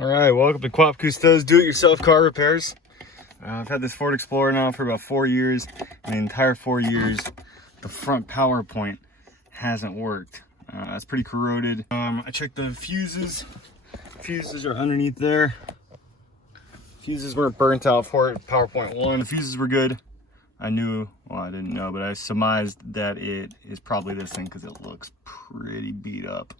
All right, welcome to Quap Cousteau's Do-It-Yourself Car Repairs. I've had this Ford Explorer now for about 4 years. And the entire 4 years, the front power point hasn't worked. It's pretty corroded. I checked the fuses. Fuses are underneath there. Fuses weren't burnt out for it. Power point 1. The fuses were good. I knew, well, I didn't know, but I surmised that it is probably this thing because it looks pretty beat up.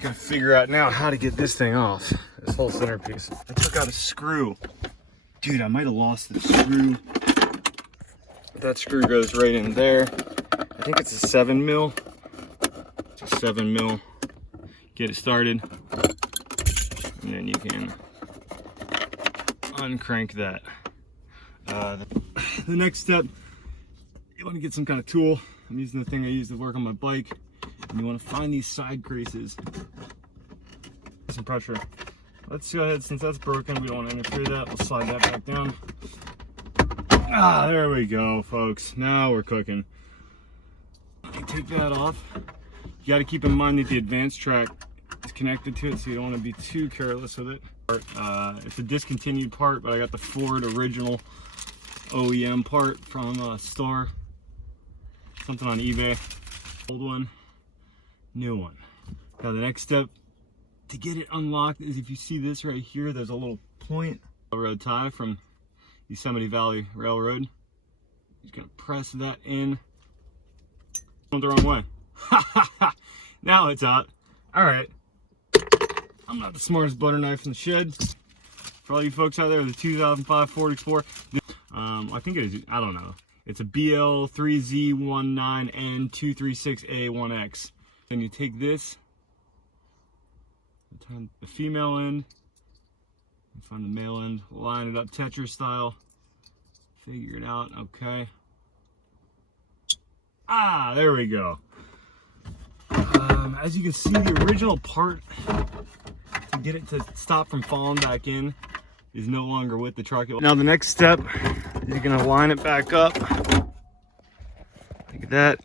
Gotta figure out now how to get this thing off, this whole centerpiece. I took out a screw. Dude, I might have lost the screw. That screw goes right in there. I think it's a 7 mil. It's a 7 mil. Get it started. And then you can uncrank that. The next step, you want to get some kind of tool. I'm using the thing I use to work on my bike. And you want to find these side creases. Some pressure. Let's go ahead, since that's broken, we don't want to interfere that. We'll slide that back down. Ah, there we go, folks. Now we're cooking. Take that off. You got to keep in mind that the advanced track is connected to it, so you don't want to be too careless with it. It's a discontinued part, but I got the Ford original OEM part from a store. Something on eBay. Old one. New one. Now the next step to get it unlocked is, if you see this right here, there's a little point, railroad tie from Yosemite Valley Railroad. Just gonna press that in. Went the wrong way. Now it's out. All right. I'm not the smartest butter knife in the shed. For all you folks out there, the 2005 Ford Explorer. I think it is. I don't know. It's a BL3Z19N236A1X. Then you take this, turn the female end, and find the male end, line it up Tetris style, figure it out, okay. Ah, there we go. As you can see, the original part to get it to stop from falling back in is no longer with the truck. Now the next step is you're gonna line it back up, like that.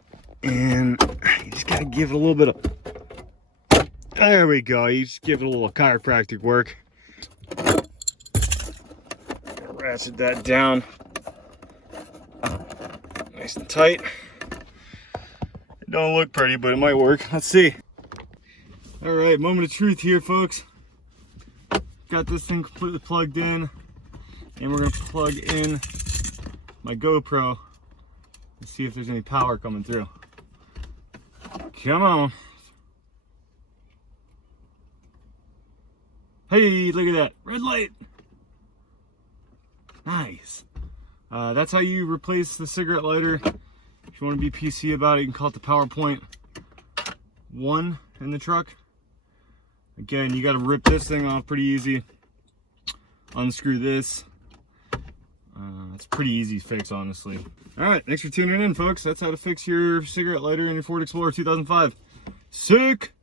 And you just gotta give it a little bit of, there we go. You just give it a little chiropractic work. Ratchet that down. Nice and tight. It don't look pretty, but it might work. Let's see. All right, moment of truth here, folks. Got this thing completely plugged in, and we're gonna plug in my GoPro and see if there's any power coming through. Come on. Hey, look at that. Red light. Nice. That's how you replace the cigarette lighter. If you want to be PC about it, you can call it the PowerPoint 1 in the truck. Again, you got to rip this thing off pretty easy. Unscrew this. It's pretty easy fix, honestly. All right, thanks for tuning in, folks. That's how to fix your cigarette lighter in your Ford Explorer 2005. Sick!